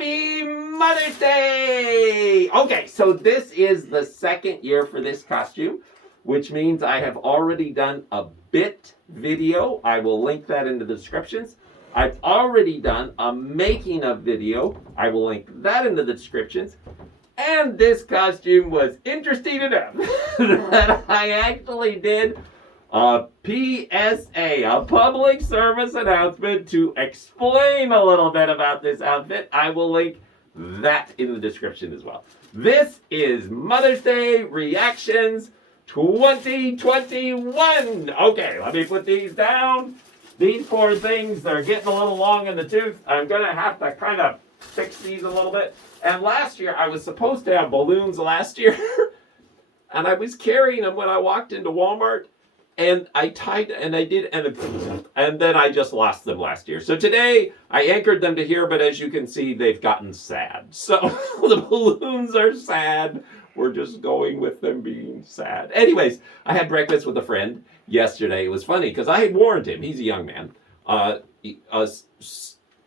Happy Mother's Day! Okay, so this is the second year for this costume, which means I have already done a bit video. I will link that in the descriptions. I've already done a making of video. I will link that in the descriptions. And this costume was interesting enough that I actually did a PSA, a public service announcement to explain a little bit about this outfit. I will link that in the description as well. This is Mother's Day Reactions 2021. Okay, let me put these down. These poor things, they're getting a little long in the tooth. I'm going to have to kind of fix these a little bit. And last year, I was supposed to have balloons last year. And I was carrying them when I walked into Walmart. And I tied, and I did, and then I just lost them last year. So today, I anchored them to here, but as you can see, they've gotten sad. So the balloons are sad. We're just going with them being sad. Anyways, I had breakfast with a friend yesterday. It was funny, because I had warned him. He's a young man.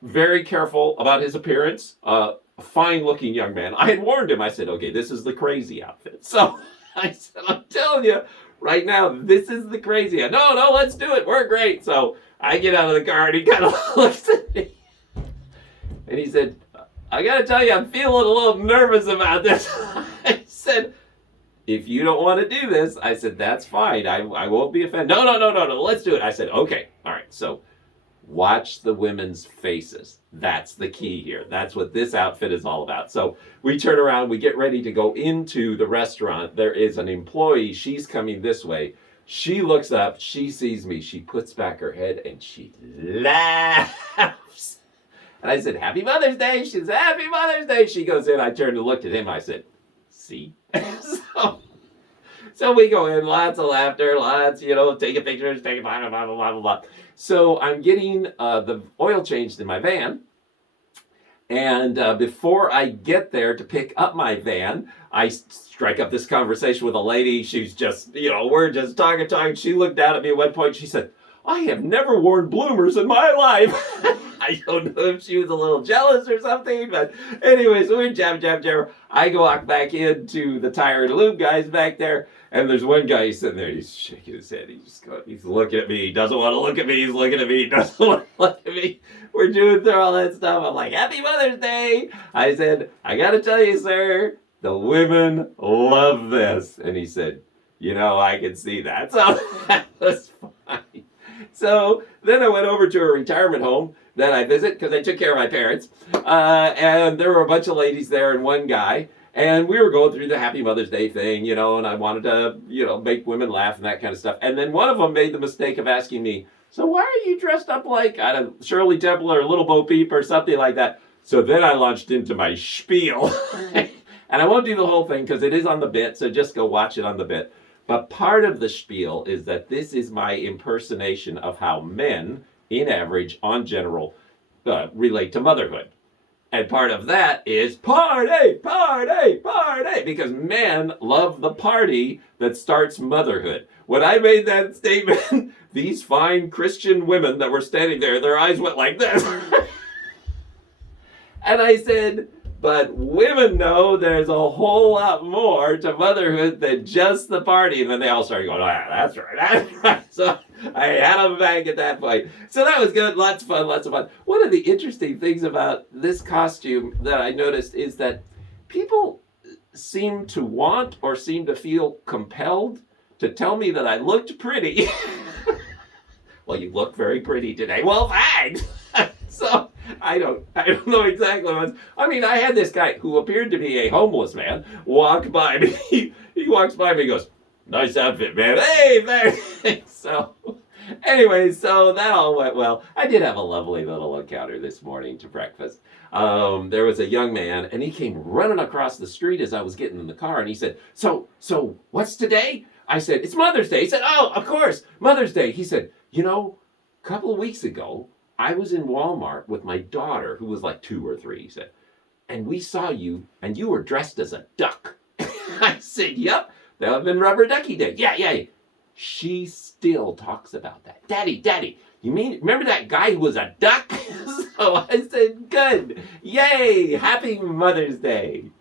Very careful about his appearance. A fine-looking young man. I had warned him. I said, okay, this is the crazy outfit. So I said, I'm telling you, right now, this is the crazy. No, let's do it. We're great. So I get out of the car and he kind of looks at me. And he said, I got to tell you, I'm feeling a little nervous about this. I said, if you don't want to do this, I said, that's fine. I won't be offended. No, let's do it. I said, okay. All right. So watch the women's faces. That's the key here. That's what this outfit is all about. So we turn around, we get ready to go into the restaurant. There is an employee. She's coming this way. She looks up. She sees me. She puts back her head and she laughs. And I said, Happy Mother's Day. She says, Happy Mother's Day. She goes in. I turned and looked at him. I said, see? So we go in, lots of laughter, taking pictures, taking blah, blah, blah, blah, blah. So I'm getting the oil changed in my van. And before I get there to pick up my van, I strike up this conversation with a lady. She's just, we're just talking. She looked down at me at one point. She said, I have never worn bloomers in my life. I don't know if she was a little jealous or something, but anyways, we're jabber. I go walk back into the tire and lube guys back there, and there's one guy sitting there, he's shaking his head, he's looking at me, he doesn't want to look at me, he's looking at me, he doesn't want to look at me. We're doing through all that stuff. I'm like, Happy Mother's Day. I said, I gotta tell you, sir, the women love this. And he said, I can see that. So that was fine. So then I went over to a retirement home that I visit because I took care of my parents. And there were a bunch of ladies there and one guy. And we were going through the Happy Mother's Day thing, and I wanted to, make women laugh and that kind of stuff. And then one of them made the mistake of asking me, so why are you dressed up like, Shirley Temple or Little Bo Peep or something like that? So then I launched into my spiel. And I won't do the whole thing because it is on the bit, so just go watch it on the bit. But part of the spiel is that this is my impersonation of how men, in average, on general, relate to motherhood. And part of that is party, because men love the party that starts motherhood. When I made that statement, these fine Christian women that were standing there, their eyes went like this. And I said, but women know there's a whole lot more to motherhood than just the party. And then they all started going, oh, yeah, that's right. So I had them back at that point. So that was good. Lots of fun. One of the interesting things about this costume that I noticed is that people seem to want or seem to feel compelled to tell me that I looked pretty. Well, you look very pretty today. Well, thanks. So I don't know exactly what it was. I mean, I had this guy who appeared to be a homeless man walk by me. He walks by me and goes, nice outfit, man. Hey, thanks. So anyway, so that all went well. I did have a lovely little encounter this morning to breakfast. There was a young man, and he came running across the street as I was getting in the car, and he said, so what's today? I said, it's Mother's Day. He said, oh, of course, Mother's Day. He said, a couple of weeks ago, I was in Walmart with my daughter, who was like 2 or 3, he said, and we saw you, and you were dressed as a duck. I said, yep, that would have been Rubber Ducky Day. Yeah. she still talks about that. Daddy, Daddy, you mean, remember that guy who was a duck? So I said, good. Yay. Happy Mother's Day.